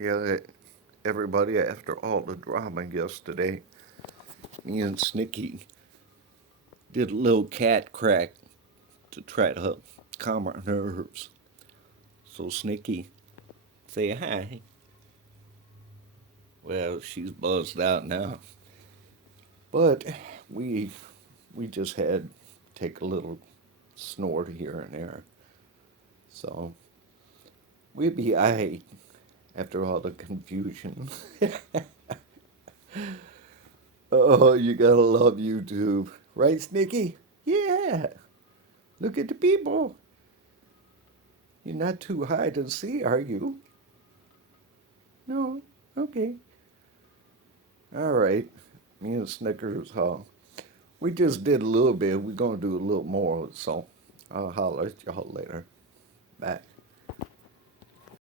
Yeah, everybody, after all the drama yesterday, me and Snicky did a little cat crack to try to calm our nerves. So, Snicky, say hi. Well, she's buzzed out now. But we we just had to take a little snort here and there. So, we'd be aight after all the confusion. Oh, you gotta love YouTube. Right, Snicky? Yeah. Look at the people. You're not too high to see, are you? No. Okay. All right. Me and Snickers, we just did a little bit. We're gonna do a little more, so I'll holler at y'all later. Bye.